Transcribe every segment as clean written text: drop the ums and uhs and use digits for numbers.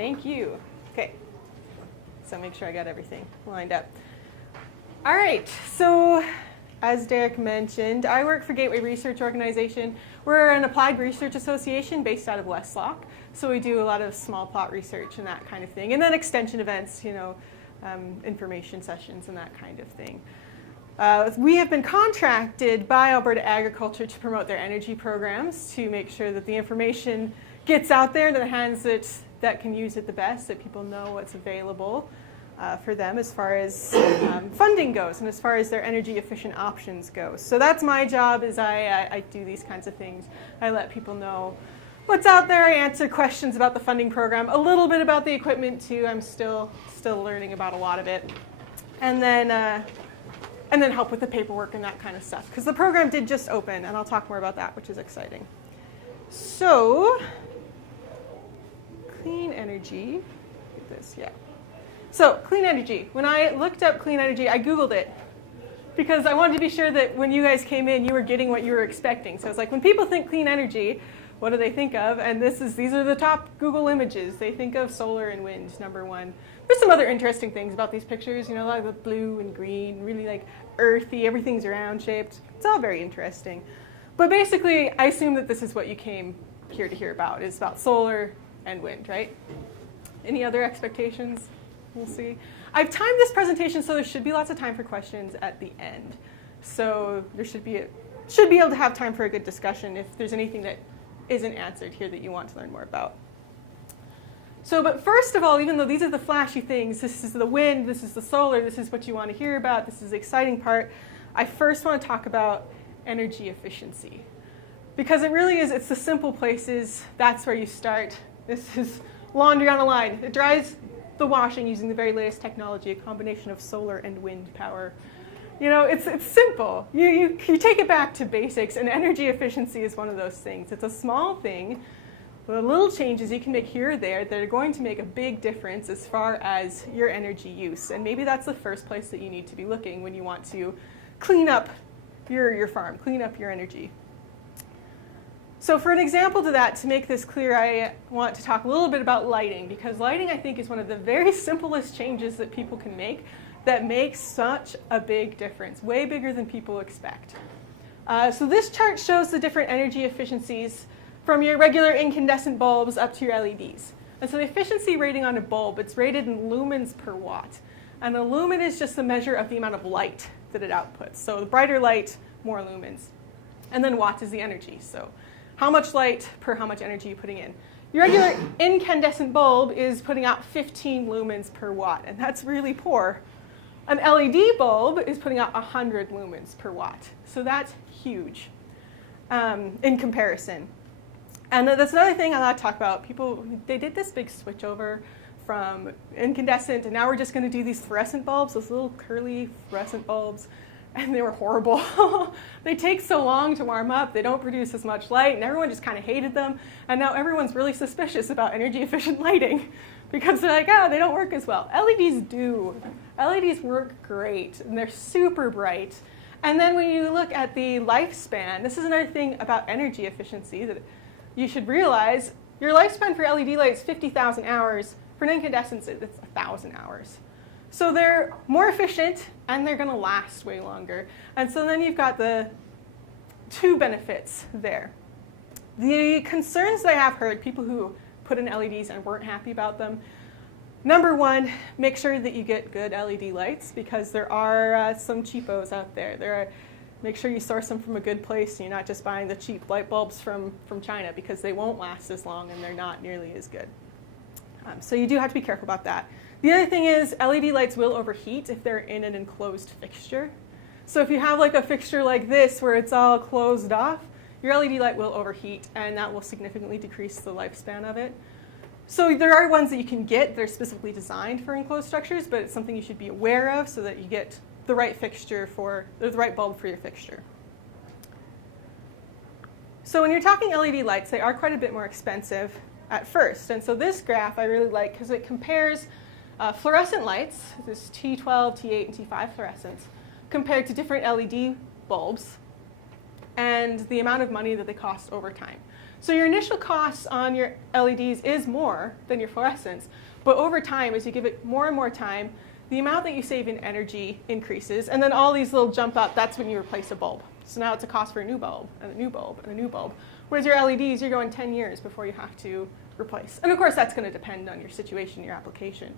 Thank you. Okay, so make sure I got everything lined up. All right, so as Derek mentioned, I work for Gateway Research Organization. We're an applied research association based out of Westlock. So we do a lot of small plot research and that kind of thing. And then extension events, information sessions and that kind of thing. We have been contracted by Alberta Agriculture to promote their energy programs, to make sure that the information gets out there into the hands that can use it the best, that people know what's available for them as far as funding goes and as far as their energy efficient options go. So that's my job, is I do these kinds of things. I let people know what's out there. I answer questions about the funding program, a little bit about the equipment too. I'm still learning about a lot of it. And then help with the paperwork and that kind of stuff, because the program did just open, and I'll talk more about that, which is exciting. So, clean energy, get this, yeah. So, clean energy. When I looked up clean energy, I Googled it, because I wanted to be sure that when you guys came in, you were getting what you were expecting. So it's like, when people think clean energy, what do they think of? And these are the top Google images. They think of solar and wind, number one. There's some other interesting things about these pictures, a lot of the blue and green, really like earthy, everything's round shaped. It's all very interesting. But basically, I assume that this is what you came here to hear about. It's about solar and wind, right? Any other expectations? We'll see. I've timed this presentation so there should be lots of time for questions at the end. So there should be able to have time for a good discussion if there's anything that isn't answered here that you want to learn more about. So, but first of all, even though these are the flashy things, this is the wind, this is the solar, this is what you want to hear about, this is the exciting part, I first want to talk about energy efficiency. Because it really is, it's the simple places, that's where you start. This is laundry on a line. It dries the washing using the very latest technology, a combination of solar and wind power. It's simple. You take it back to basics, and energy efficiency is one of those things. It's a small thing, the little changes you can make here or there that are going to make a big difference as far as your energy use. And maybe that's the first place that you need to be looking when you want to clean up your farm, clean up your energy. So for an example to that, to make this clear, I want to talk a little bit about lighting, because lighting, I think, is one of the very simplest changes that people can make that makes such a big difference, way bigger than people expect. So this chart shows the different energy efficiencies from your regular incandescent bulbs up to your LEDs. And so the efficiency rating on a bulb, it's rated in lumens per watt. And a lumen is just a measure of the amount of light that it outputs. So the brighter light, more lumens. And then watt is the energy. So how much light per how much energy you're putting in. Your regular incandescent bulb is putting out 15 lumens per watt, and that's really poor. An LED bulb is putting out 100 lumens per watt. So that's huge in comparison. And that's another thing I want to talk about. They did this big switch over from incandescent, and now we're just going to do these fluorescent bulbs, those little curly fluorescent bulbs, and they were horrible. They take so long to warm up, they don't produce as much light, and everyone just kind of hated them. And now everyone's really suspicious about energy efficient lighting because they're like, they don't work as well. LEDs do. LEDs work great, and they're super bright. And then when you look at the lifespan, this is another thing about energy efficiency that you should realize. Your lifespan for LED lights is 50,000 hours. For an incandescent, it's 1,000 hours. So they're more efficient, and they're going to last way longer. And so then you've got the two benefits there. The concerns that I have heard, people who put in LEDs and weren't happy about them, number one, make sure that you get good LED lights, because there are some cheapos out there. Make sure you source them from a good place, and you're not just buying the cheap light bulbs from China, because they won't last as long and they're not nearly as good. So you do have to be careful about that. The other thing is LED lights will overheat if they're in an enclosed fixture. So if you have like a fixture like this where it's all closed off, your LED light will overheat, and that will significantly decrease the lifespan of it. So there are ones that you can get that are specifically designed for enclosed structures, but it's something you should be aware of so that you get the right fixture or the right bulb for your fixture. So when you're talking LED lights, they are quite a bit more expensive at first. And so this graph I really like because it compares fluorescent lights, this T12, T8, and T5 fluorescents, compared to different LED bulbs and the amount of money that they cost over time. So your initial cost on your LEDs is more than your fluorescents, but over time, as you give it more and more time, the amount that you save in energy increases, and then all these little jump up, that's when you replace a bulb. So now it's a cost for a new bulb, and a new bulb, and a new bulb. Whereas your LEDs, you're going 10 years before you have to replace. And of course, that's going to depend on your situation, your application.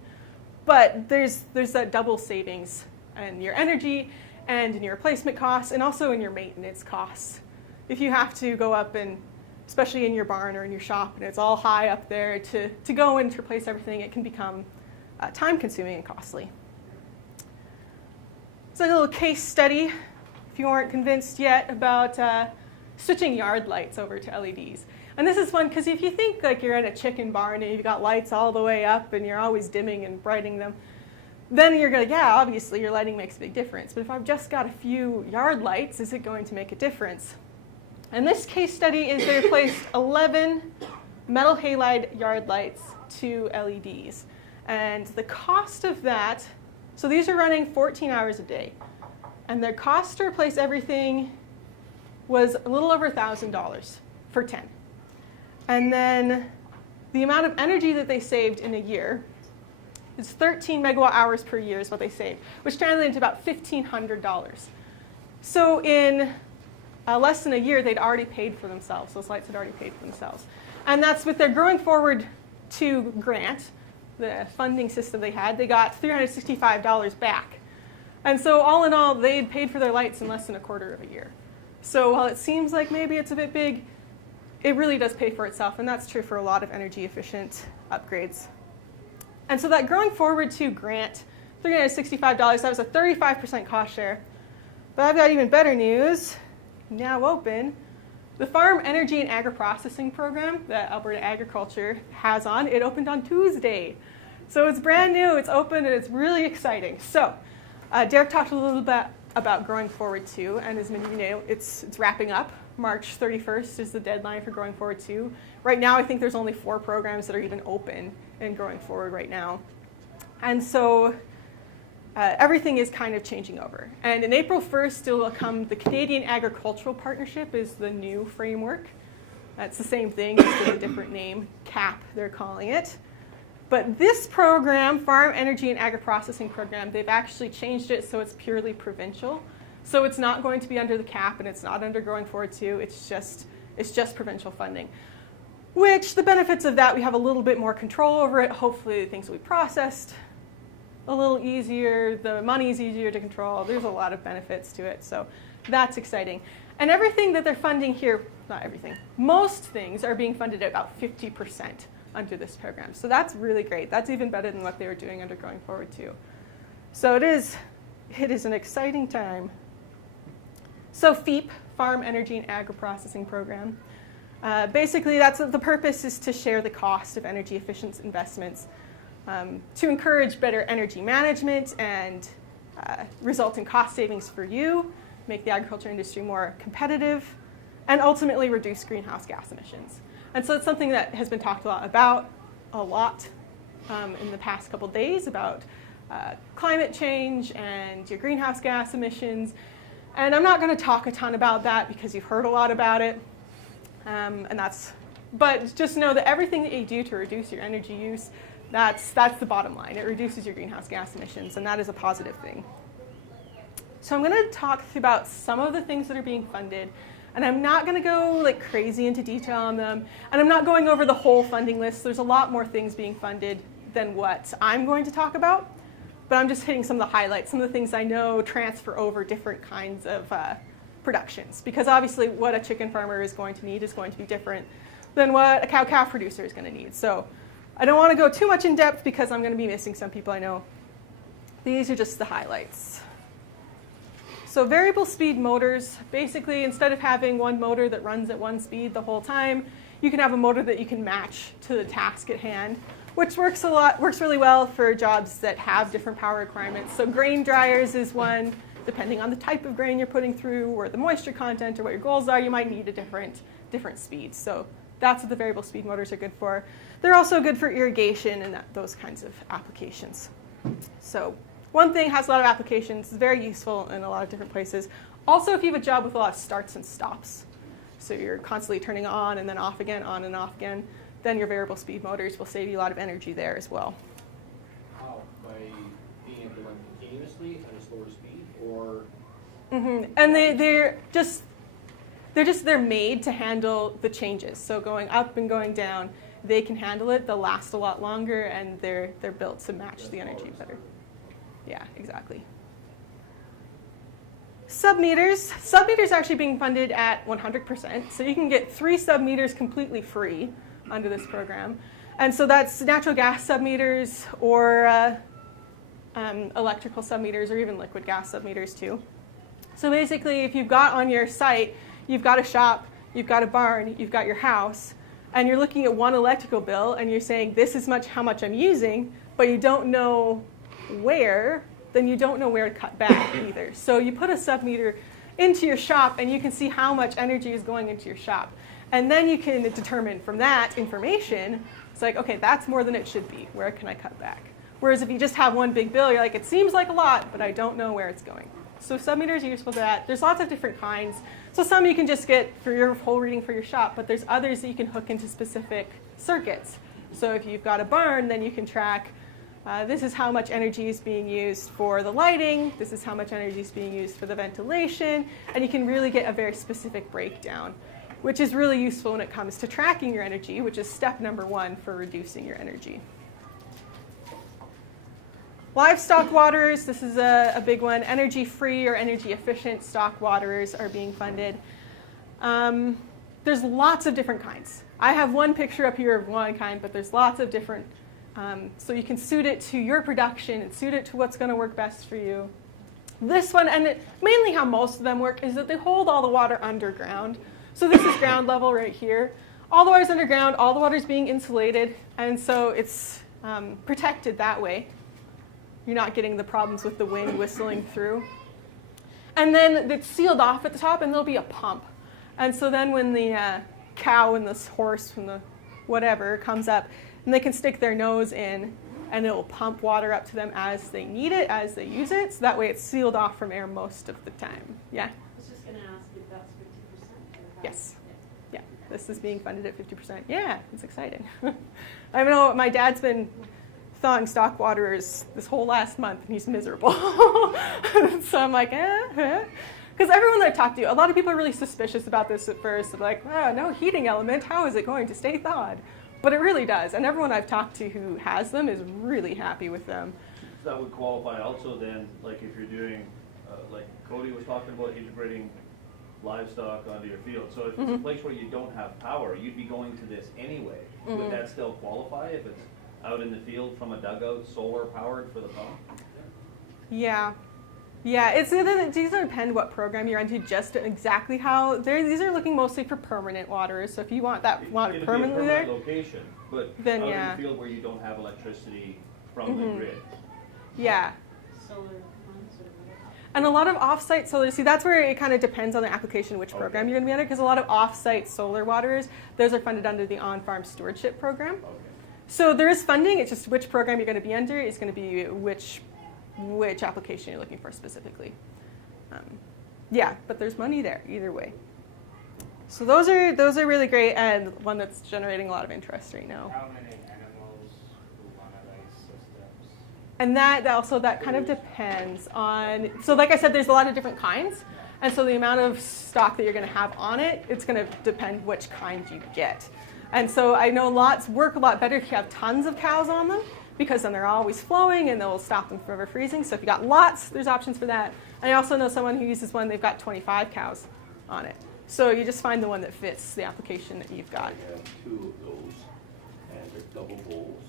But there's that double savings in your energy and in your replacement costs, and also in your maintenance costs. If you have to go up and, especially in your barn or in your shop, and it's all high up there, to go and to replace everything, it can become time-consuming and costly. It's like a little case study, if you aren't convinced yet, about switching yard lights over to LEDs. And this is fun because if you think like you're in a chicken barn and you've got lights all the way up and you're always dimming and brightening them, then you're going to, yeah, obviously your lighting makes a big difference. But if I've just got a few yard lights, is it going to make a difference? And this case study is they replaced 11 metal halide yard lights to LEDs. And the cost of that, so these are running 14 hours a day. And their cost to replace everything was a little over $1,000 for 10. And then the amount of energy that they saved in a year is 13 megawatt hours per year is what they saved, which translated into about $1,500. So in less than a year, they'd already paid for themselves. Those lights had already paid for themselves. And that's with their Growing Forward 2 grant, the funding system they had, they got $365 back. And so all in all, they'd paid for their lights in less than a quarter of a year. So while it seems like maybe it's a bit big, it really does pay for itself, and that's true for a lot of energy efficient upgrades. And so that Growing Forward 2 grant, $365, that was a 35% cost share. But I've got even better news, now open. The Farm Energy and Agri-Processing program that Alberta Agriculture has on, it opened on Tuesday. So it's brand new, it's open, and it's really exciting. So Derek talked a little bit about Growing Forward 2, and as many of you know, it's wrapping up. March 31st is the deadline for Growing Forward 2. Right now, I think there's only 4 programs that are even open in Growing Forward right now. And so everything is kind of changing over. And in April 1st, it will come the Canadian Agricultural Partnership is the new framework. That's the same thing, just with a different name, CAP, they're calling it. But this program, Farm Energy and Agri-Processing Program, they've actually changed it so it's purely provincial. So it's not going to be under the CAP, and it's not under Growing Forward 2. It's just provincial funding. Which the benefits of that, we have a little bit more control over it. Hopefully things will be processed a little easier. The money's easier to control. There's a lot of benefits to it. So that's exciting. And everything that they're funding here, not everything, most things are being funded at about 50% under this program. So that's really great. That's even better than what they were doing under Growing Forward 2. So it is an exciting time. So FEAP, Farm Energy and Agri-Processing Program. Basically, that's the purpose is to share the cost of energy efficient investments to encourage better energy management and result in cost savings for you, make the agriculture industry more competitive, and ultimately reduce greenhouse gas emissions. And so it's something that has been talked a lot in the past couple days about climate change and your greenhouse gas emissions. And I'm not going to talk a ton about that because you've heard a lot about it. But just know that everything that you do to reduce your energy use, that's the bottom line. It reduces your greenhouse gas emissions, and that is a positive thing. So I'm going to talk about some of the things that are being funded, and I'm not going to go like crazy into detail on them, and I'm not going over the whole funding list. There's a lot more things being funded than what I'm going to talk about, but I'm just hitting some of the highlights, some of the things I know transfer over different kinds of productions, because obviously what a chicken farmer is going to need is going to be different than what a cow-calf producer is going to need. So I don't want to go too much in depth because I'm going to be missing some people I know. These are just the highlights. So variable speed motors, basically instead of having one motor that runs at one speed the whole time, you can have a motor that you can match to the task at hand, which works really well for jobs that have different power requirements. So grain dryers is one. Depending on the type of grain you're putting through or the moisture content or what your goals are, you might need a different speeds. So that's what the variable speed motors are good for. They're also good for irrigation and those kinds of applications. So one thing has a lot of applications, it's very useful in a lot of different places. Also, if you have a job with a lot of starts and stops. so you're constantly turning on and then off again, on and off again, then your variable speed motors will save you a lot of energy there as well. How? By being able to run continuously at a slower speed, or? And they're made to handle the changes. So going up and going down, they can handle it. They'll last a lot longer, and they're built to match the energy better. Yeah, exactly. Submeters. Submeters are actually being funded at 100%. So you can get 3 submeters completely free under this program. And so that's natural gas submeters or electrical submeters or even liquid gas submeters too. So basically, if you've got on your site, you've got a shop, you've got a barn, you've got your house, and you're looking at one electrical bill and you're saying this is how much I'm using, but you don't know where, then you don't know where to cut back either. So you put a submeter into your shop and you can see how much energy is going into your shop. And then you can determine from that information, it's like, okay, that's more than it should be. Where can I cut back? Whereas if you just have one big bill, you're like, it seems like a lot, but I don't know where it's going. So submeters are useful for that. There's lots of different kinds. So some you can just get for your whole reading for your shop, but there's others that you can hook into specific circuits. So if you've got a barn, then you can track, this is how much energy is being used for the lighting, this is how much energy is being used for the ventilation, and you can really get a very specific breakdown, which is really useful when it comes to tracking your energy, which is step number 1 for reducing your energy. Livestock waterers, this is a big one. Energy-free or energy-efficient stock waterers are being funded. There's lots of different kinds. I have one picture up here of one kind, but there's lots of different. So you can suit it to your production and suit it to what's going to work best for you. This one, and mainly how most of them work, is that they hold all the water underground. So this is ground level right here. All the water's underground, all the water's being insulated, and so it's protected that way. You're not getting the problems with the wind whistling through. And then it's sealed off at the top, and there'll be a pump. And so then when the cow and this horse and the whatever comes up, and they can stick their nose in, and it will pump water up to them as they need it, as they use it. So that way it's sealed off from air most of the time. Yeah? I was just going to ask if that's 50%. Yes. Yeah, this is being funded at 50%. Yeah, it's exciting. I know my dad's been thawing stock waterers this whole last month, and he's miserable. So I'm like, Because everyone that I talk to, a lot of people are really suspicious about this at first. They're like, oh, no heating element, how is it going to stay thawed? But it really does. And everyone I've talked to who has them is really happy with them. That would qualify also then, like if you're doing, like Cody was talking about integrating livestock onto your field. So if it's a place where you don't have power, you'd be going to this anyway. Would that still qualify if it's out in the field from a dugout, solar powered for the pump? Yeah. Yeah, it's going to depend what program you're into, just exactly how. These are looking mostly for permanent waterers. So if you want that water permanently there, location, but then out yeah. in the field where you don't have electricity from the grid. Yeah. Solar ones or whatever. And a lot of off-site solar, see, that's where it kind of depends on the application, which program you're going to be under, because a lot of off-site solar waterers, those are funded under the on-farm stewardship program. Okay. So there is funding, it's just which program you're going to be under is going to be which application you're looking for specifically. Yeah, but there's money there either way. So those are really great, and one that's generating a lot of interest right now. How many animals do one of these systems? And that kind of depends on, so like I said, there's a lot of different kinds, and so the amount of stock that you're going to have on it, it's going to depend which kind you get. And so I know lots work a lot better if you have tons of cows on them, because then they're always flowing and they'll stop them from ever freezing. So if you got lots, there's options for that. And I also know someone who uses one, they've got 25 cows on it. So you just find the one that fits the application that you've got. I have 2 of those, and they're double bowls.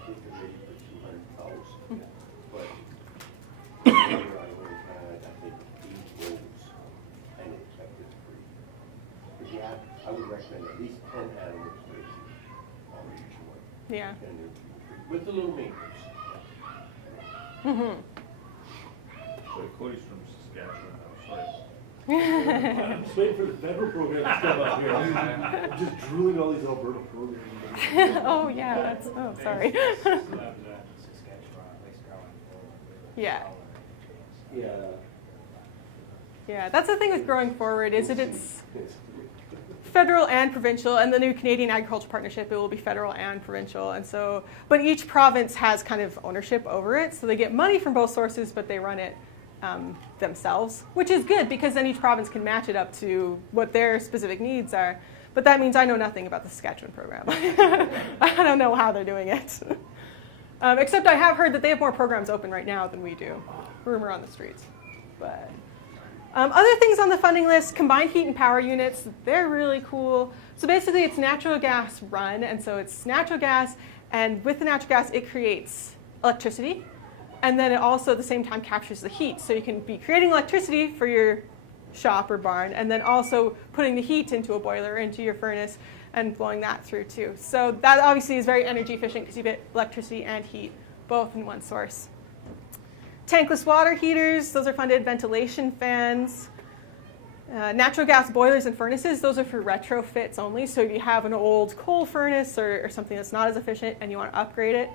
I think they're ready for 200 cows. But I only had, I think, 8 bowls, and it kept it free. But yeah, I would recommend at least 10 animals on each one. Yeah. And they're with the little maintenance. So Cody's from Saskatchewan, sorry. I'm just waiting for the federal program to step up here. I'm just drooling all these Alberta programs. Oh yeah, sorry. Yeah. Yeah. Yeah, that's the thing with growing forward, is that it's federal and provincial, and the new Canadian Agriculture Partnership, it will be federal and provincial. And so, but each province has kind of ownership over it, so they get money from both sources, but they run it themselves, which is good because then each province can match it up to what their specific needs are. But that means I know nothing about the Saskatchewan program. I don't know how they're doing it. Except I have heard that they have more programs open right now than we do. Rumor on the streets. But other things on the funding list, combined heat and power units, they're really cool. So basically it's natural gas run, and so it's natural gas, and with the natural gas it creates electricity, and then it also at the same time captures the heat. So you can be creating electricity for your shop or barn, and then also putting the heat into a boiler, into your furnace, and blowing that through too. So that obviously is very energy efficient because you get electricity and heat both in one source. Tankless water heaters, those are funded. Ventilation fans. Natural gas boilers and furnaces, those are for retrofits only. So if you have an old coal furnace or something that's not as efficient and you want to upgrade it,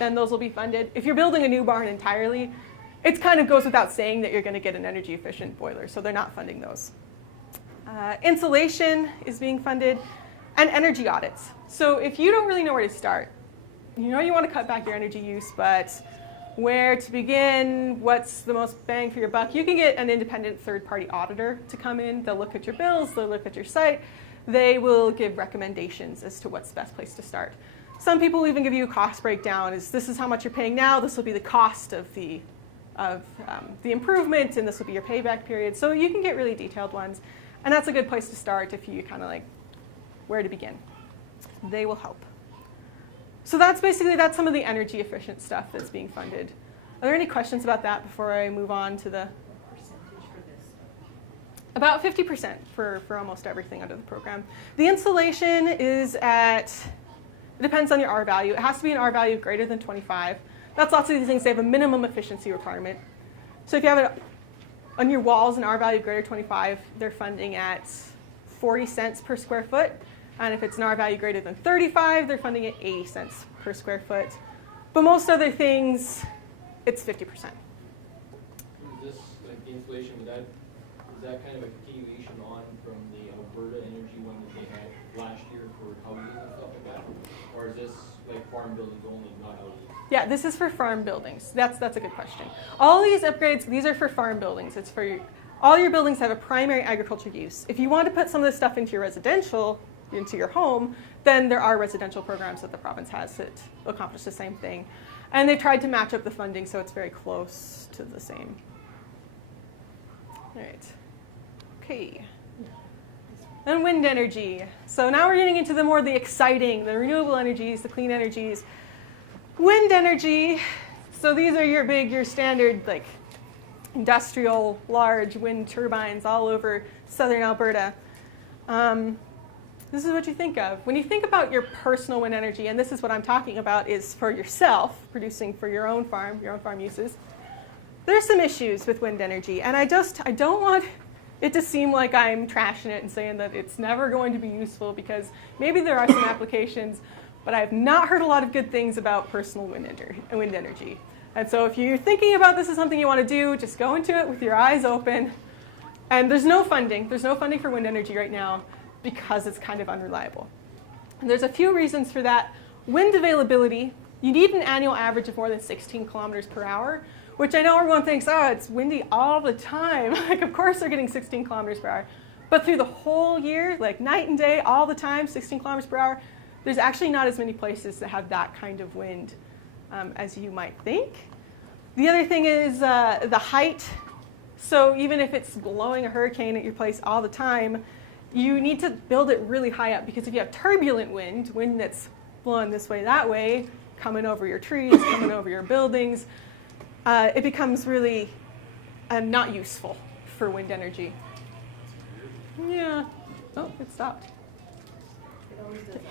then those will be funded. If you're building a new barn entirely, it kind of goes without saying that you're going to get an energy efficient boiler, so they're not funding those. Insulation is being funded, and energy audits. So if you don't really know where to start, you know you want to cut back your energy use, but where to begin, what's the most bang for your buck, you can get an independent third-party auditor to come in. They'll look at your bills, they'll look at your site, they will give recommendations as to what's the best place to start. Some people will even give you a cost breakdown, this is how much you're paying now, this will be the cost of the improvement, and this will be your payback period. So you can get really detailed ones, and that's a good place to start if you kind of like where to begin. They will help. So that's some of the energy efficient stuff that's being funded. Are there any questions about that before I move on to the Percentage for this? about 50% for almost everything under the program. The insulation is it depends on your R value. It has to be an R value greater than 25. That's lots of these things. They have a minimum efficiency requirement. So if you have it on your walls, an R value greater than 25, they're funding at 40 cents per square foot. And if it's an R value greater than 35, they're funding at 80 cents per square foot. But most other things, it's 50%. Is this, like the insulation, is that kind of a continuation on from the Alberta energy one that they had last year for houses and stuff like that? Or is this like farm buildings only, not houses? Yeah, this is for farm buildings. That's a good question. All these upgrades, these are for farm buildings. It's for all your buildings have a primary agriculture use. If you want to put some of this stuff into your residential, into your home, then there are residential programs that the province has that accomplish the same thing. And they've tried to match up the funding so it's very close to the same. All right. Okay. And wind energy. So now we're getting into the exciting, the renewable energies, the clean energies. Wind energy, so these are your standard like industrial large wind turbines all over southern Alberta. This is what you think of. When you think about your personal wind energy, and this is what I'm talking about, is for yourself, producing for your own farm uses, there's some issues with wind energy. And I don't want it to seem like I'm trashing it and saying that it's never going to be useful, because maybe there are some applications, but I have not heard a lot of good things about personal wind energy. And so if you're thinking about this as something you want to do, just go into it with your eyes open. And there's no funding. There's no funding for wind energy right now because it's kind of unreliable. And there's a few reasons for that. Wind availability, you need an annual average of more than 16 kilometers per hour, which I know everyone thinks, oh, it's windy all the time. Like, of course they're getting 16 kilometers per hour. But through the whole year, like night and day, all the time, 16 kilometers per hour, there's actually not as many places that have that kind of wind as you might think. The other thing is the height. So even if it's blowing a hurricane at your place all the time, you need to build it really high up, because if you have turbulent wind that's blowing this way, that way, coming over your trees, coming over your buildings, it becomes really not useful for wind energy. Yeah. Oh, it stopped. It always does that.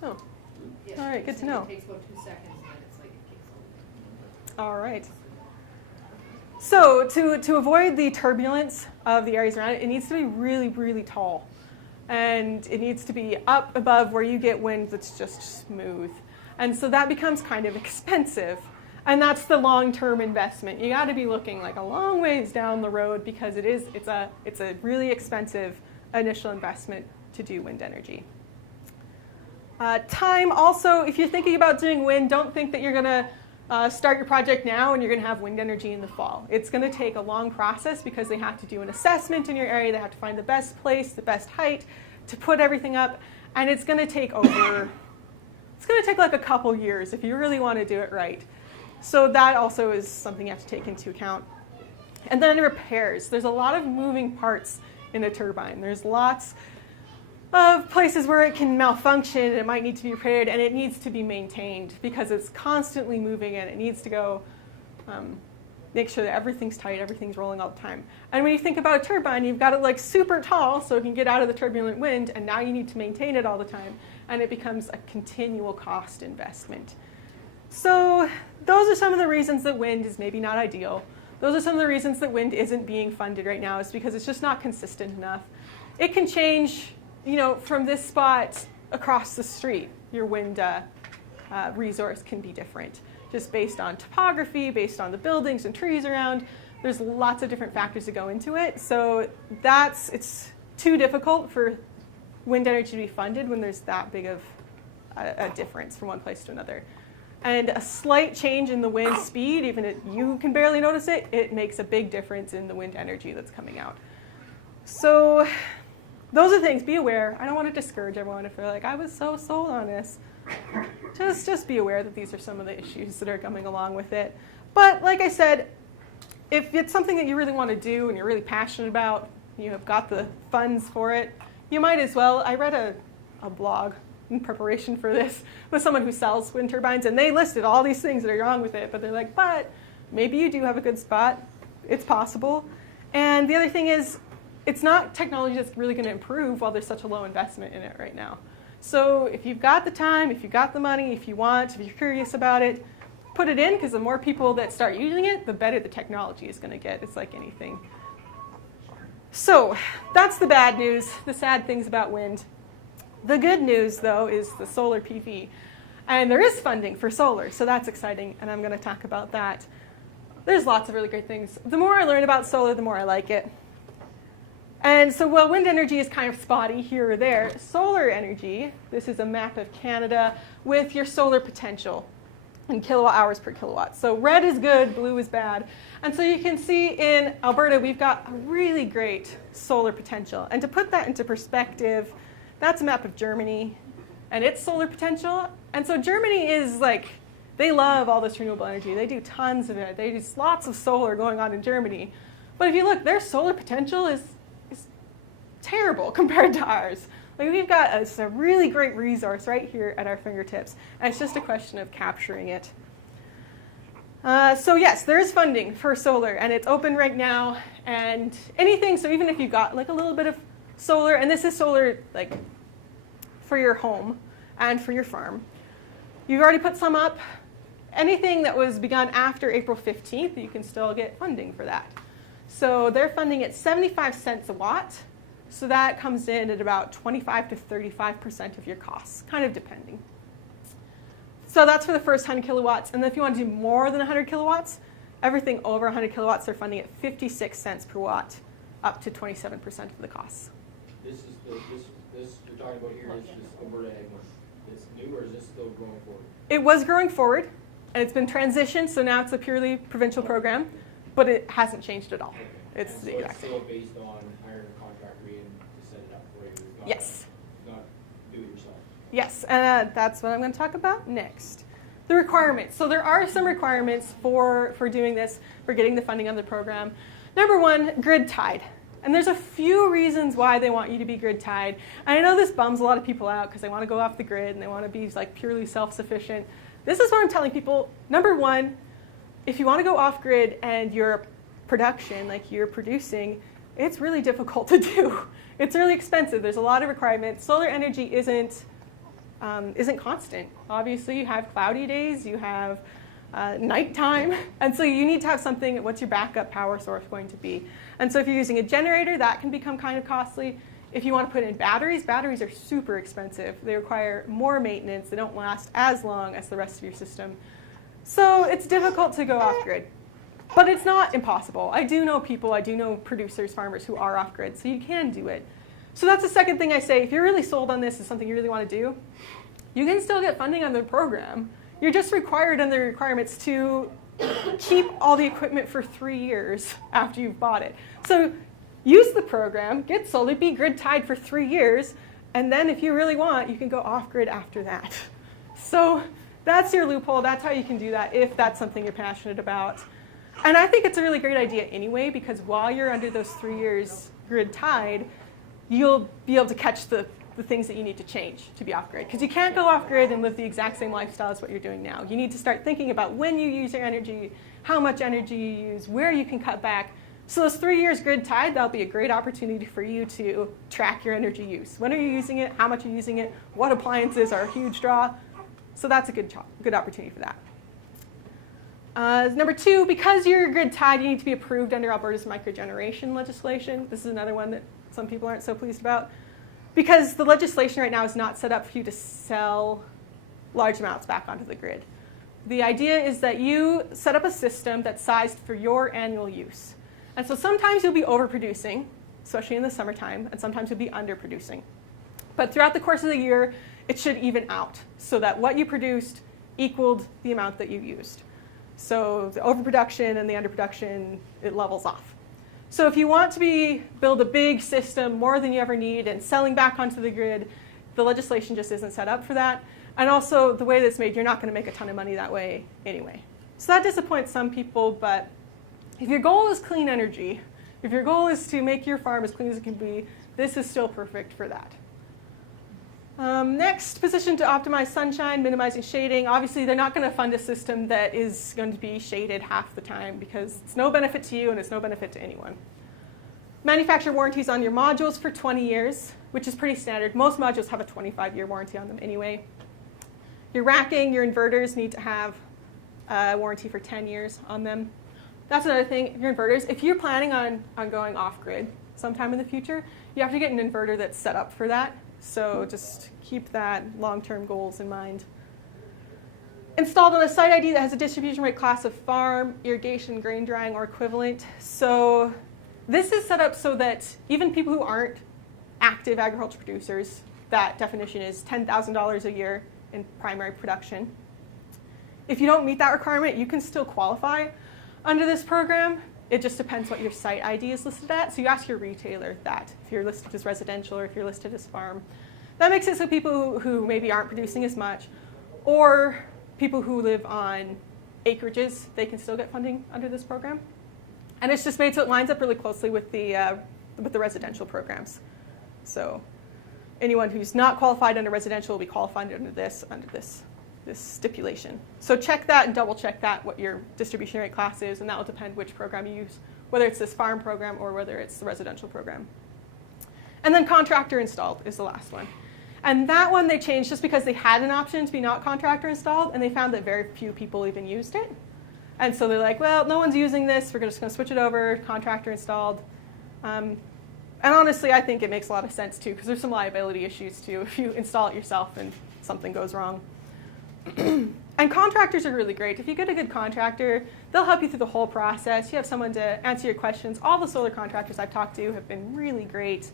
Oh, Yeah, all right, good to know. It takes about 2 seconds, and then it's like it kicks over. All right. So to avoid the turbulence of the areas around it, it needs to be really, really tall. And it needs to be up above where you get wind that's just smooth. And so that becomes kind of expensive. And that's the long-term investment. You got to be looking like a long ways down the road, because it's a really expensive initial investment to do wind energy. Time also, if you're thinking about doing wind, don't think that you're going to start your project now and you're going to have wind energy in the fall. It's going to take a long process because they have to do an assessment in your area. They have to find the best place, the best height to put everything up. And it's going to take it's going to take like a couple years if you really want to do it right. So that also is something you have to take into account. And then repairs. There's a lot of moving parts in a turbine. There's lots of places where it can malfunction, and it might need to be repaired, and it needs to be maintained because it's constantly moving and it needs to go make sure that everything's tight, everything's rolling all the time. And when you think about a turbine, you've got it like super tall so it can get out of the turbulent wind, and now you need to maintain it all the time, and it becomes a continual cost investment. So those are some of the reasons that wind is maybe not ideal. Those are some of the reasons that wind isn't being funded right now, is because it's just not consistent enough. It can change, from this spot across the street. Your wind resource can be different, just based on topography, based on the buildings and trees around. There's lots of different factors that go into it. So it's too difficult for wind energy to be funded when there's that big of a difference from one place to another. And a slight change in the wind speed, even if you can barely notice it, it makes a big difference in the wind energy that's coming out. So those are things, be aware. I don't want to discourage everyone if they're like, I was so sold on this. Just be aware that these are some of the issues that are coming along with it. But like I said, if it's something that you really want to do and you're really passionate about, you have got the funds for it, you might as well. I read a blog in preparation for this with someone who sells wind turbines, and they listed all these things that are wrong with it, but they're like, but maybe you do have a good spot. It's possible. And the other thing is, it's not technology that's really going to improve while there's such a low investment in it right now. So if you've got the time, if you've got the money, if you're curious about it, put it in, because the more people that start using it, the better the technology is going to get. It's like anything. So that's the bad news, the sad things about wind. The good news, though, is the solar PV. And there is funding for solar, so that's exciting, and I'm going to talk about that. There's lots of really great things. The more I learn about solar, the more I like it. And so while wind energy is kind of spotty here or there, solar energy, this is a map of Canada with your solar potential in kilowatt hours per kilowatt. So red is good, blue is bad. And so you can see in Alberta, we've got a really great solar potential. And to put that into perspective, that's a map of Germany and its solar potential. And so Germany is like, they love all this renewable energy. They do tons of it. There's lots of solar going on in Germany. But if you look, their solar potential is terrible compared to ours. Like, we've got a really great resource right here at our fingertips, and it's just a question of capturing it. So yes, there is funding for solar, and it's open right now, and anything, so even if you've got like a little bit of solar, and this is solar like for your home and for your farm, you've already put some up, anything that was begun after April 15th, you can still get funding for that. So they're funding at 75 cents a watt. So that comes in at about 25 to 35% of your costs, kind of depending. So that's for the first 100 kilowatts. And then if you want to do more than 100 kilowatts, everything over 100 kilowatts, they're funding at 56 cents per watt, up to 27% of the costs. This you're talking about here is just Alberta Ag. It's new, or is this still growing forward? It was growing forward, and it's been transitioned, so now it's a purely provincial program, but it hasn't changed at all. Okay. It's and the so exact it's same. still based on hiring a contractor in to set it up for you. It's not, Yes. Not do it yourself. Yes, and that's what I'm going to talk about next. The requirements. So there are some requirements for doing this, for getting the funding of the program. Number one, grid tied. And there's a few reasons why they want you to be grid tied. And I know this bums a lot of people out because they want to go off the grid and they want to be like purely self-sufficient. This is what I'm telling people. Number one, if you want to go off grid and your production, like you're producing, it's really difficult to do. It's really expensive. There's a lot of requirements. Solar energy isn't constant. Obviously, you have cloudy days, you have nighttime, and so you need to have something. What's your backup power source going to be? And so if you're using a generator, that can become kind of costly. If you want to put in batteries, batteries are super expensive. They require more maintenance. They don't last as long as the rest of your system. So it's difficult to go off-grid. But it's not impossible. I do know people, I do know producers, farmers who are off-grid, so you can do it. So that's the second thing I say. If you're really sold on this as something you really want to do, you can still get funding on the program. You're just required under the requirements to keep all the equipment for 3 years after you've bought it. So use the program, get solar, be grid tied for 3 years, and then if you really want, you can go off grid after that. So that's your loophole. That's how you can do that if that's something you're passionate about. And I think it's a really great idea anyway, because while you're under those 3 years grid tied, you'll be able to catch the things that you need to change to be off grid. Because you can't go off grid and live the exact same lifestyle as what you're doing now. You need to start thinking about when you use your energy, how much energy you use, where you can cut back. So those 3 years grid tied, that'll be a great opportunity for you to track your energy use. When are you using it? How much are you using it? What appliances are a huge draw? So that's a good opportunity for that. Number 2, because you're grid tied, you need to be approved under Alberta's microgeneration legislation. This is another one that some people aren't so pleased about. Because the legislation right now is not set up for you to sell large amounts back onto the grid. The idea is that you set up a system that's sized for your annual use. And so sometimes you'll be overproducing, especially in the summertime, and sometimes you'll be underproducing. But throughout the course of the year, it should even out so that what you produced equaled the amount that you used. So the overproduction and the underproduction, it levels off. So if you want to build a big system, more than you ever need, and selling back onto the grid, the legislation just isn't set up for that. And also, the way that's made, you're not going to make a ton of money that way anyway. So that disappoints some people, but if your goal is clean energy, if your goal is to make your farm as clean as it can be, this is still perfect for that. Next, position to optimize sunshine, minimizing shading. Obviously, they're not going to fund a system that is going to be shaded half the time because it's no benefit to you and it's no benefit to anyone. Manufacturer warranties on your modules for 20 years, which is pretty standard. Most modules have a 25-year warranty on them anyway. Your racking, your inverters need to have a warranty for 10 years on them. That's another thing, your inverters. If you're planning on going off-grid sometime in the future, you have to get an inverter that's set up for that. So just keep that long-term goals in mind. Installed on a site ID that has a distribution rate class of farm, irrigation, grain drying, or equivalent. So this is set up so that even people who aren't active agriculture producers, that definition is $10,000 a year in primary production. If you don't meet that requirement, you can still qualify under this program. It just depends what your site ID is listed at. So you ask your retailer that, if you're listed as residential or if you're listed as farm. That makes it so people who maybe aren't producing as much, or people who live on acreages, they can still get funding under this program. And it's just made so it lines up really closely with the residential programs. So anyone who's not qualified under residential will be qualified under this stipulation. So check that and double check that, what your distribution rate class is, and that will depend which program you use, whether it's this farm program or whether it's the residential program. And then contractor installed is the last one. And that one they changed just because they had an option to be not contractor installed, and they found that very few people even used it. And so they're like, well, no one's using this, we're just going to switch it over, contractor installed. And honestly, I think it makes a lot of sense too, because there's some liability issues too if you install it yourself and something goes wrong. And contractors are really great. If you get a good contractor, they'll help you through the whole process. You have someone to answer your questions. All the solar contractors I've talked to have been really great.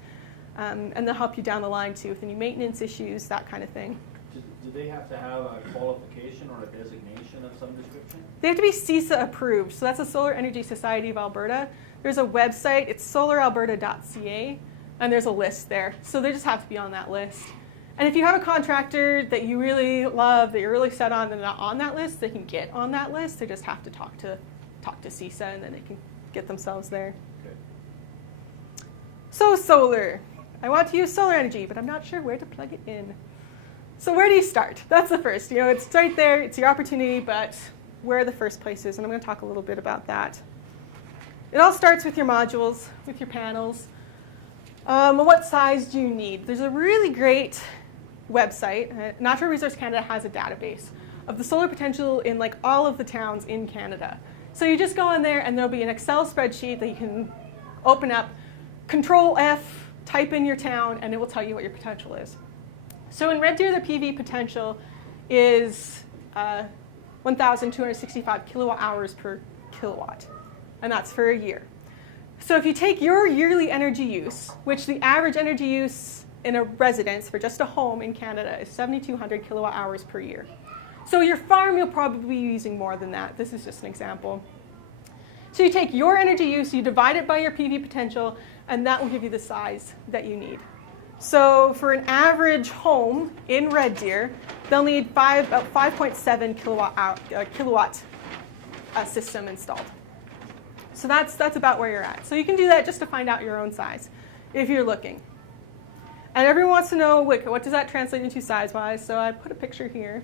And they'll help you down the line too with any maintenance issues, that kind of thing. Do they have to have a qualification or a designation of some description? They have to be CISA approved. So that's the Solar Energy Society of Alberta. There's a website. It's solaralberta.ca. And there's a list there. So they just have to be on that list. And if you have a contractor that you really love, that you're really set on, and they're not on that list, they can get on that list. They just have to talk to CISA, and then they can get themselves there. Okay. So solar. I want to use solar energy, but I'm not sure where to plug it in. So where do you start? That's the first. It's right there. It's your opportunity, but where are the first places? And I'm going to talk a little bit about that. It all starts with your modules, with your panels. What size do you need? There's a really great website. Natural Resource Canada has a database of the solar potential in like all of the towns in Canada. So you just go in there and there'll be an Excel spreadsheet that you can open up, Control F, type in your town, and it will tell you what your potential is. So in Red Deer, the PV potential is 1,265 kilowatt hours per kilowatt, and that's for a year. So if you take your yearly energy use, which the average energy use in a residence for just a home in Canada is 7,200 kilowatt hours per year. So your farm, you'll probably be using more than that. This is just an example. So you take your energy use, you divide it by your PV potential, and that will give you the size that you need. So for an average home in Red Deer, they'll need about 5.7 kilowatt system installed. So that's about where you're at. So you can do that just to find out your own size if you're looking. And everyone wants to know, what does that translate into size-wise? So I put a picture here.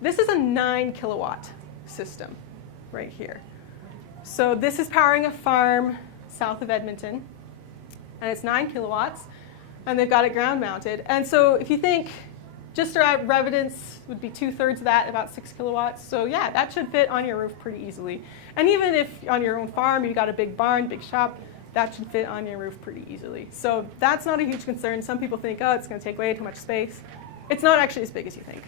This is a 9 kilowatt system right here. So this is powering a farm south of Edmonton, and it's 9 kilowatts, and they've got it ground mounted. And so if you think just our residence would be 2/3 of that, about 6 kilowatts. So yeah, that should fit on your roof pretty easily. And even if on your own farm you've got a big barn, big shop, that should fit on your roof pretty easily. So that's not a huge concern. Some people think, oh, it's going to take way too much space. It's not actually as big as you think.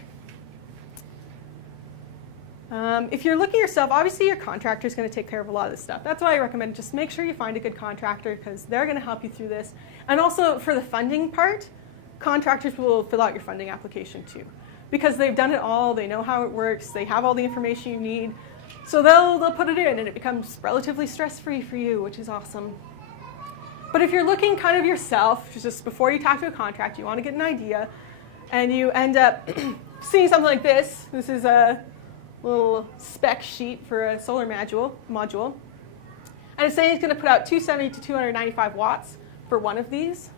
If you're looking yourself, obviously your contractor is going to take care of a lot of this stuff. That's why I recommend just make sure you find a good contractor, because they're going to help you through this. And also for the funding part, contractors will fill out your funding application too, because they've done it all, they know how it works, they have all the information you need. So they'll put it in and it becomes relatively stress-free for you, which is awesome. But if you're looking kind of yourself, just before you talk to a contractor, you want to get an idea, and you end up seeing something like this. This is a little spec sheet for a solar module. And it's saying it's going to put out 270 to 295 watts for one of these.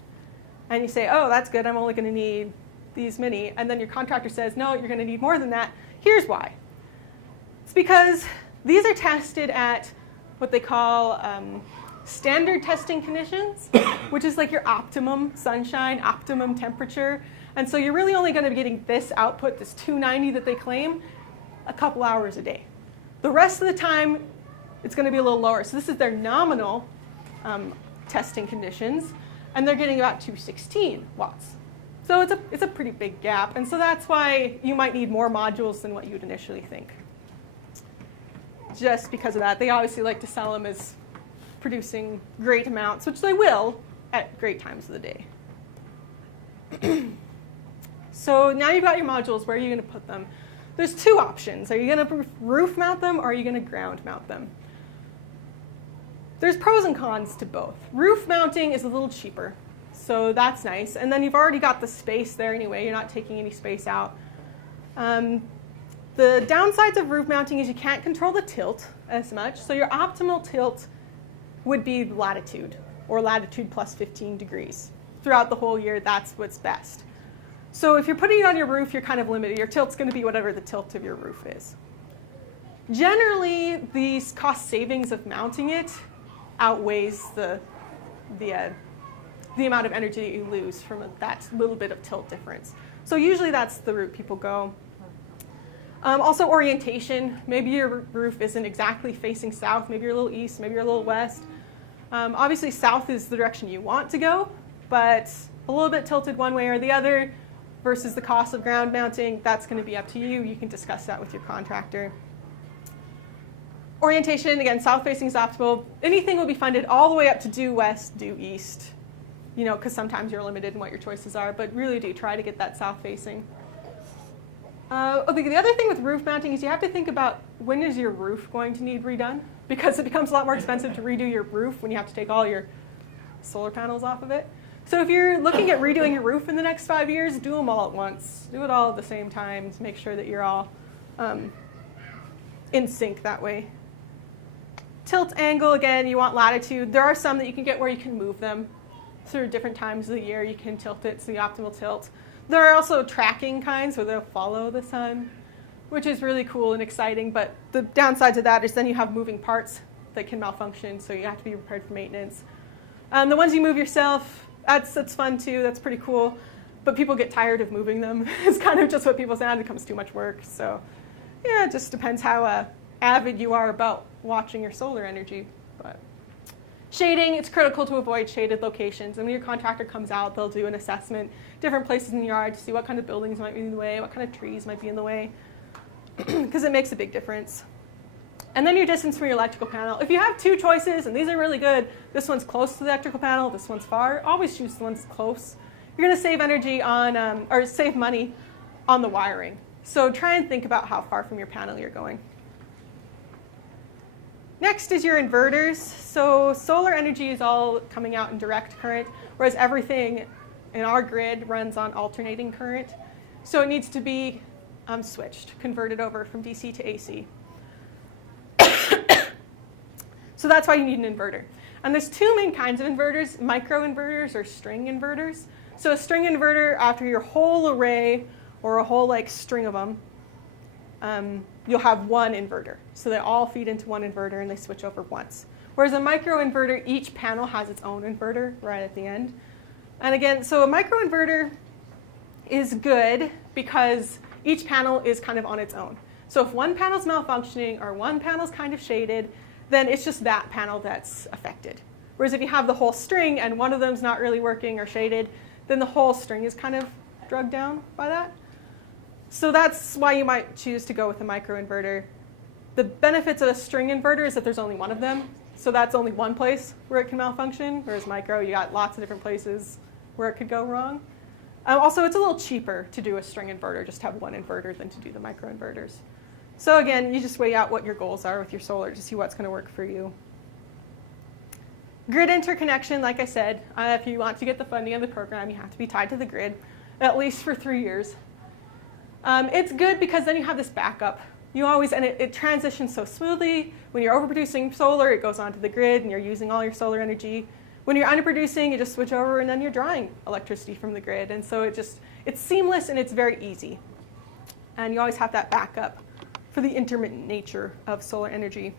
And you say, oh, that's good, I'm only going to need these many. And then your contractor says, no, you're going to need more than that. Here's why. It's because these are tested at what they call standard testing conditions, which is like your optimum sunshine, optimum temperature. And so you're really only going to be getting this output, this 290 that they claim, a couple hours a day. The rest of the time, it's going to be a little lower. So this is their nominal testing conditions, and they're getting about 216 watts. So it's a pretty big gap, and so that's why you might need more modules than what you'd initially think. Just because of that, they obviously like to sell them as producing great amounts, which they will at great times of the day. So now you've got your modules, where are you going to put them? There's two options. Are you going to roof mount them, or are you going to ground mount them? There's pros and cons to both. Roof mounting is a little cheaper, so that's nice. And then you've already got the space there anyway. You're not taking any space out. The downsides of roof mounting is you can't control the tilt as much. So your optimal tilt would be latitude, or latitude plus 15 degrees. Throughout the whole year, that's what's best. So if you're putting it on your roof, you're kind of limited. Your tilt's going to be whatever the tilt of your roof is. Generally, the cost savings of mounting it outweighs the amount of energy that you lose from that little bit of tilt difference. So usually that's the route people go. Also orientation. Maybe your roof isn't exactly facing south. Maybe you're a little east. Maybe you're a little west. Obviously south is the direction you want to go, but a little bit tilted one way or the other versus the cost of ground mounting, that's going to be up to you. You can discuss that with your contractor. Orientation, again, south facing is optimal. Anything will be funded all the way up to due west, due east, because sometimes you're limited in what your choices are, but really do try to get that south facing. The other thing with roof mounting is you have to think about, when is your roof going to need redone? Because it becomes a lot more expensive to redo your roof when you have to take all your solar panels off of it. So if you're looking at redoing your roof in the next 5 years, do them all at once. Do it all at the same time to make sure that you're all in sync that way. Tilt angle, again, you want latitude. There are some that you can get where you can move them through different times of the year. You can tilt it to the optimal tilt. There are also tracking kinds where they'll follow the sun, which is really cool and exciting, but the downside to that is then you have moving parts that can malfunction, so you have to be prepared for maintenance. The ones you move yourself, that's fun too, that's pretty cool, but people get tired of moving them. It's kind of just what people say, it becomes too much work. So yeah, it just depends how avid you are about watching your solar energy. But shading, it's critical to avoid shaded locations. And when your contractor comes out, they'll do an assessment, different places in the yard to see what kind of buildings might be in the way, what kind of trees might be in the way, because it makes a big difference. And then your distance from your electrical panel. If you have two choices, and these are really good, this one's close to the electrical panel, this one's far, always choose the ones close. You're going to save energy on, or save money on the wiring. So try and think about how far from your panel you're going. Next is your inverters. So solar energy is all coming out in direct current, whereas everything in our grid runs on alternating current. So it needs to be switched, converted over from DC to AC. So that's why you need an inverter. And there's two main kinds of inverters, microinverters or string inverters. So a string inverter, after your whole array or a whole string of them, you'll have one inverter. So they all feed into one inverter and they switch over once. Whereas a microinverter, each panel has its own inverter right at the end. And again, so a microinverter is good because each panel is kind of on its own. So if one panel's malfunctioning or one panel's kind of shaded, then it's just that panel that's affected. Whereas if you have the whole string and one of them's not really working or shaded, then the whole string is kind of drugged down by that. So that's why you might choose to go with a microinverter. The benefits of a string inverter is that there's only one of them. So that's only one place where it can malfunction, whereas micro, you got lots of different places where it could go wrong. Also, it's a little cheaper to do a string inverter, just have one inverter, than to do the microinverters. So again, you just weigh out what your goals are with your solar to see what's going to work for you. Grid interconnection, like I said, if you want to get the funding of the program, you have to be tied to the grid, at least for 3 years. It's good because then you have this backup. You always, and it transitions so smoothly. When you're overproducing solar, it goes onto the grid and you're using all your solar energy. When you're underproducing, you just switch over and then you're drawing electricity from the grid. And so it's seamless and it's very easy. And you always have that backup for the intermittent nature of solar energy.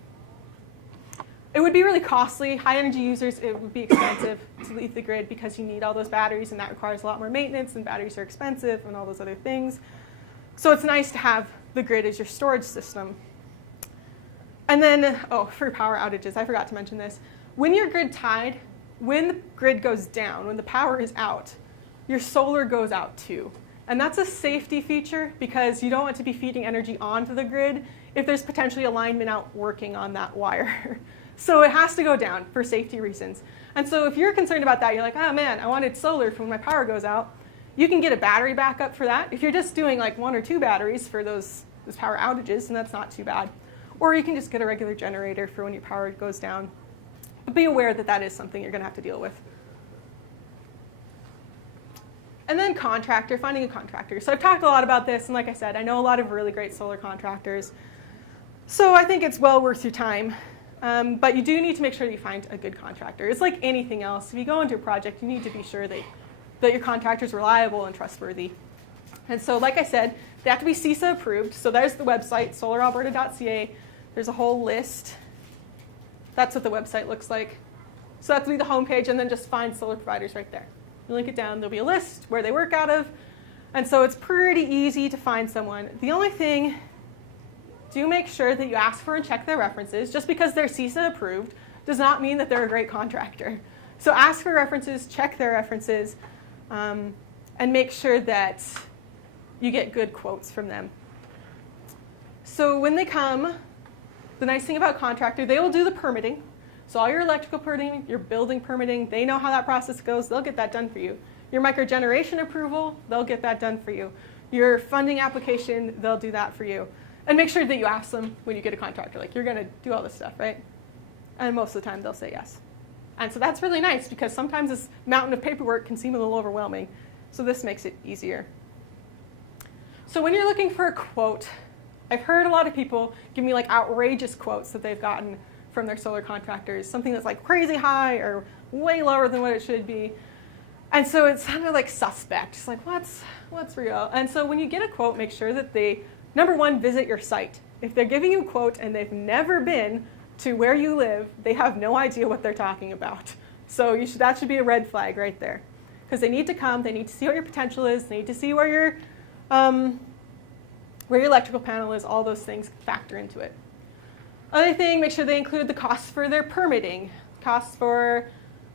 It would be really costly. High energy users, it would be expensive to leave the grid because you need all those batteries and that requires a lot more maintenance and batteries are expensive and all those other things. So it's nice to have the grid as your storage system. And then, for power outages, I forgot to mention this. When you're grid tied, when the grid goes down, when the power is out, your solar goes out too. And that's a safety feature because you don't want to be feeding energy onto the grid if there's potentially a lineman out working on that wire. So it has to go down for safety reasons. And so if you're concerned about that, you're like, oh man, I wanted solar for when my power goes out. You can get a battery backup for that. If you're just doing like 1 or 2 batteries for those power outages, then that's not too bad. Or you can just get a regular generator for when your power goes down. But be aware that that is something you're going to have to deal with. And then finding a contractor. So I've talked a lot about this, and like I said, I know a lot of really great solar contractors. So I think it's well worth your time. But you do need to make sure that you find a good contractor. It's like anything else. If you go into a project, you need to be sure that your contractor is reliable and trustworthy. And so like I said, they have to be CISA approved. So there's the website, solaralberta.ca. There's a whole list. That's what the website looks like. So that's the homepage, and then just find solar providers right there. You link it down, there'll be a list where they work out of. And so it's pretty easy to find someone. The only thing, do make sure that you ask for and check their references. Just because they're CISA approved does not mean that they're a great contractor. So ask for references, check their references, and make sure that you get good quotes from them. So when they come, the nice thing about contractor, they will do the permitting. So all your electrical permitting, your building permitting, they know how that process goes. They'll get that done for you. Your microgeneration approval, they'll get that done for you. Your funding application, they'll do that for you. And make sure that you ask them when you get a contractor, like, you're going to do all this stuff, right? And most of the time, they'll say yes. And so that's really nice because sometimes this mountain of paperwork can seem a little overwhelming. So this makes it easier. So when you're looking for a quote, I've heard a lot of people give me like outrageous quotes that they've gotten from their solar contractors, something that's like crazy high or way lower than what it should be. And so it's kind of like suspect. It's like, what's real? And so when you get a quote, make sure that they, number one, visit your site. If they're giving you a quote and they've never been to where you live, they have no idea what they're talking about. So that should be a red flag right there. Because they need to come, they need to see what your potential is, they need to see where your electrical panel is, all those things factor into it. Other thing, make sure they include the costs for their permitting, costs for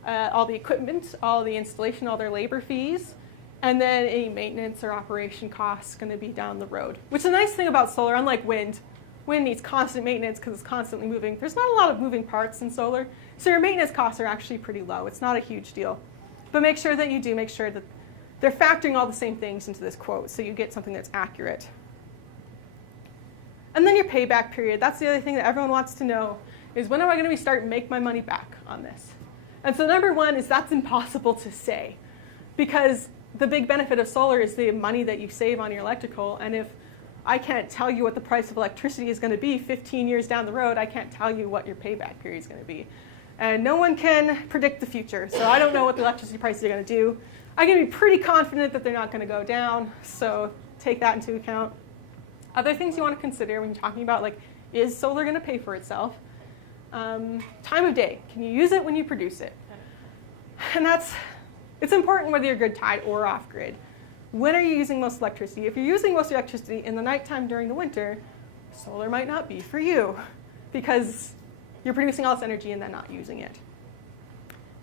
all the equipment, all the installation, all their labor fees, and then any maintenance or operation costs going to be down the road. Which is a nice thing about solar, unlike wind. Wind needs constant maintenance because it's constantly moving. There's not a lot of moving parts in solar, so your maintenance costs are actually pretty low. It's not a huge deal. But make sure that you do make sure that they're factoring all the same things into this quote so you get something that's accurate. And then your payback period. That's the other thing that everyone wants to know is when am I going to be starting to make my money back on this? And so number one is that's impossible to say because the big benefit of solar is the money that you save on your electrical. And if I can't tell you what the price of electricity is going to be 15 years down the road, I can't tell you what your payback period is going to be. And no one can predict the future. So I don't know what the electricity prices are going to do. I can be pretty confident that they're not going to go down. So take that into account. Other things you want to consider when you're talking about, like, is solar going to pay for itself? Time of day. Can you use it when you produce it? And it's important whether you're grid tied or off grid. When are you using most electricity? If you're using most electricity in the nighttime during the winter, solar might not be for you because you're producing all this energy and then not using it.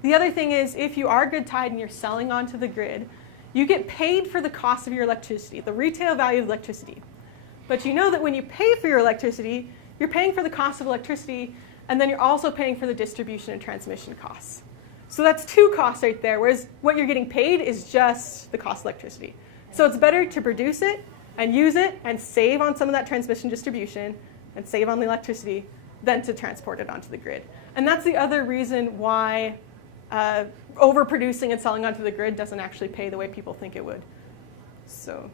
The other thing is if you are grid tied and you're selling onto the grid, you get paid for the cost of your electricity, the retail value of electricity. But you know that when you pay for your electricity, you're paying for the cost of electricity, and then you're also paying for the distribution and transmission costs. So that's two costs right there, whereas what you're getting paid is just the cost of electricity. So it's better to produce it and use it and save on some of that transmission distribution and save on the electricity than to transport it onto the grid. And that's the other reason why overproducing and selling onto the grid doesn't actually pay the way people think it would. So.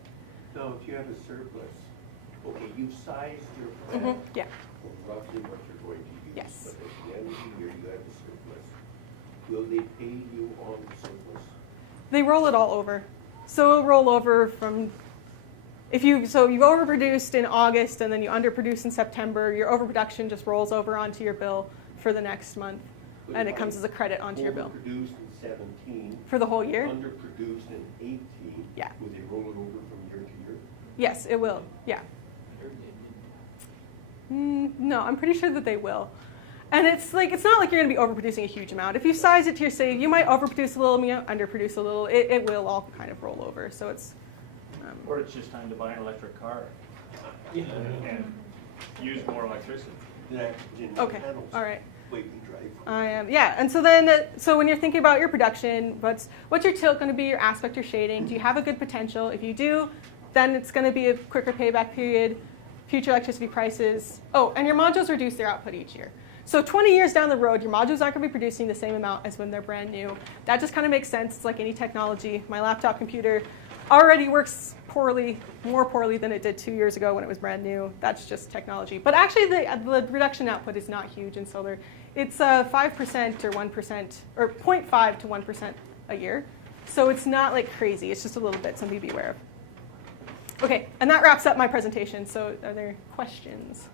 Now, if you have a surplus, okay, you've sized your plant Yeah. for roughly what you're going to use. Yes. But at the end of the year, you have a surplus. Will they pay you on the surplus? They roll it all over. So it'll roll over from, so you've overproduced in August and then you underproduce in September, your overproduction just rolls over onto your bill for the next month. But And if it comes as a credit onto your bill. Overproduced in 17. For the whole year? Underproduced in 18. Yeah. Will they roll it over from year to year? Yes, it will. Yeah. No, I'm pretty sure that they will. And it's not like you're going to be overproducing a huge amount. If you size it to your city, you might overproduce a little, underproduce a little. It will all kind of roll over. So it's. Or it's just time to buy an electric car and use more electricity. Okay. All right. Wait and drive. Yeah, and so when you're thinking about your production, what's your tilt going to be, your aspect, your shading? Do you have a good potential? If you do, then it's going to be a quicker payback period, future electricity prices. Oh, and your modules reduce their output each year. So 20 years down the road, your modules aren't going to be producing the same amount as when they're brand new. That just kind of makes sense. It's like any technology. My laptop computer already works more poorly than it did 2 years ago when it was brand new. That's just technology. But actually, the reduction output is not huge in solar. It's 5% or 1%, or 0.5 to 1% a year. So it's not like crazy. It's just a little bit, something to be aware of. Okay, and that wraps up my presentation. So are there questions?